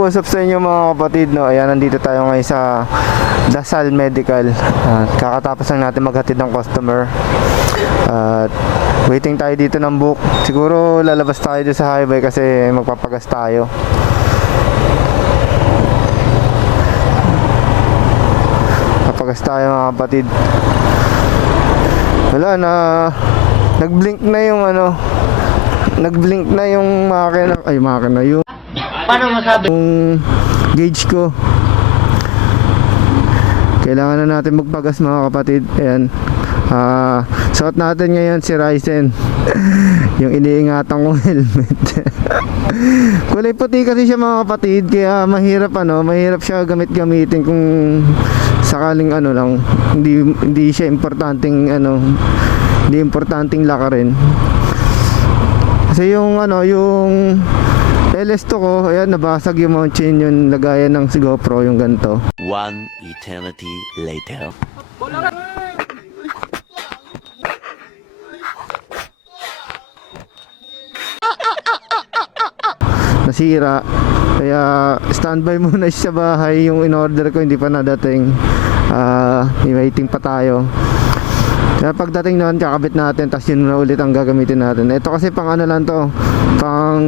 what's up sa inyo mga kapatid, no? Ayan, nandito tayo ngayon sa Dasal Medical. Kakatapos lang natin maghatid ng customer. At waiting tayo dito ng book. Siguro lalabas tayo dito sa highway kasi magpapagas tayo. Papagas tayo mga kapatid. Wala na, nag-blink na yung ano, nag-blink na yung makina, yung Paano masabi? yung gauge ko. Kailangan na natin magpagas mga kapatid. Ayan, suot natin ngayon si Ryzen. Yung iniingatan kong helmet. Kulay puti kasi siya mga kapatid, kaya mahirap siya gamitin kung sakaling ano lang, hindi siya importanteng hindi importanteng lakarin. Kasi yung yung LS2 ko, ayan, nabasag yung mount chain, yung lagayan ng GoPro, yung ganito. One eternity later. Nasira, kaya standby muna siya sa bahay. Yung in-order ko hindi pa nadating. Waiting pa tayo. Kaya pagdating noon, kakabit natin, tapos yun na ulit ang gagamitin natin. Ito kasi pang ano lang to, pang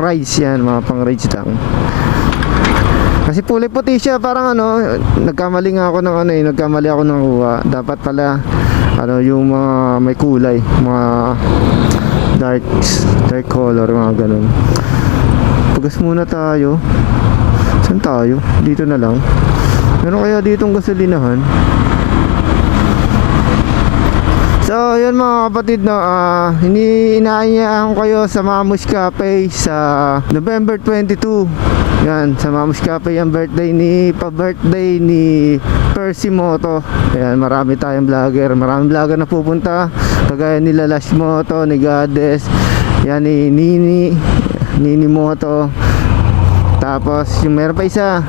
rides yan, mga pang rides lang. Kasi puli puti siya, parang nagkamali nga ako ng nagkamali ako ng kuha. Dapat pala yung mga may kulay, mga dark color, mga ganun. Pagas muna tayo. Saan tayo? Dito na lang. Meron kaya ditong gasolinahan? So yun mga kapatid, inaanyayahan ko kayo sa Mamush Cafe sa November 22. Yan, sa Mamush Cafe ang birthday ni Percy Moto. Ayan, marami tayong vlogger, maraming vlogger na pupunta, kagaya nila Lash Moto, ni Goddess, yan, ni Nini Moto. Tapos yung meron pa isa,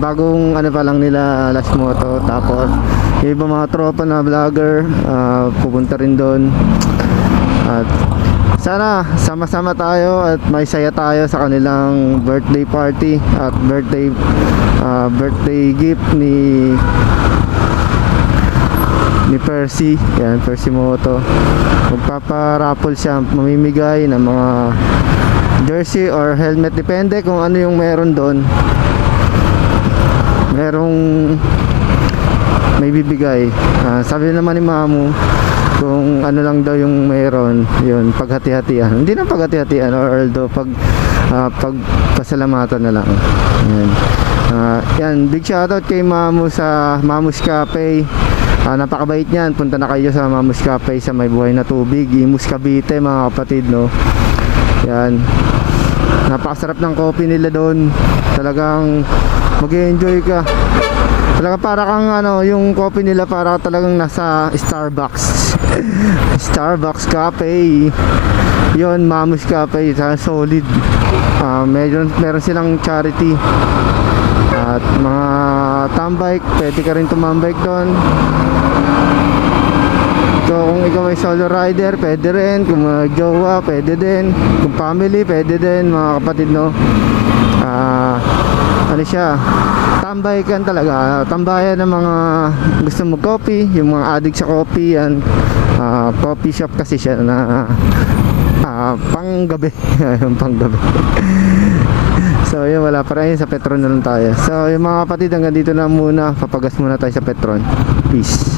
bagong pa lang nila Lash Moto. Tapos yung iba mga tropa na vlogger, pupunta rin doon. At sana sama-sama tayo at may saya tayo sa kanilang birthday party at birthday gift ni Percy. Yan, Percy Moto. Magpaparaffle siya, mamimigay ng mga jersey or helmet, depende kung ano yung meron doon. Merong may bibigay. Sabi naman ni Mamu, kung ano lang daw yung meron, yun, paghati-hatian. Hindi na paghati-hatian, or although pagpasalamatan na lang. Yan. Yan, big shoutout kay Mamu sa Mamush Cafe. Napakabait niyan. Punta na kayo sa Mamush Cafe sa May Buhay na Tubig, Imus, Cavite mga kapatid, no. Yan, napakasarap ng coffee nila doon. Talagang mag-enjoy ka. Talaga para kang yung coffee nila para talagang nasa Starbucks. Starbucks Cafe. Yon, Mamush Cafe, solid. Meron silang charity. At mga tambike, pwede ka rin tumambike doon. So kung ikaw ay solo rider, pwede rin. Kung mag-jowa, pwede din. Kung family, pwede din mga kapatid, no. Siya, tambayan talaga. Tambayan ng mga gusto mag-coffee, yung mga addict sa coffee. Yan, coffee shop kasi siya na panggabi. Panggabi. So yun, wala pa rin, sa Petron na lang tayo. So yung mga kapatid, hanggang dito na muna. Papagas muna tayo sa Petron. Peace.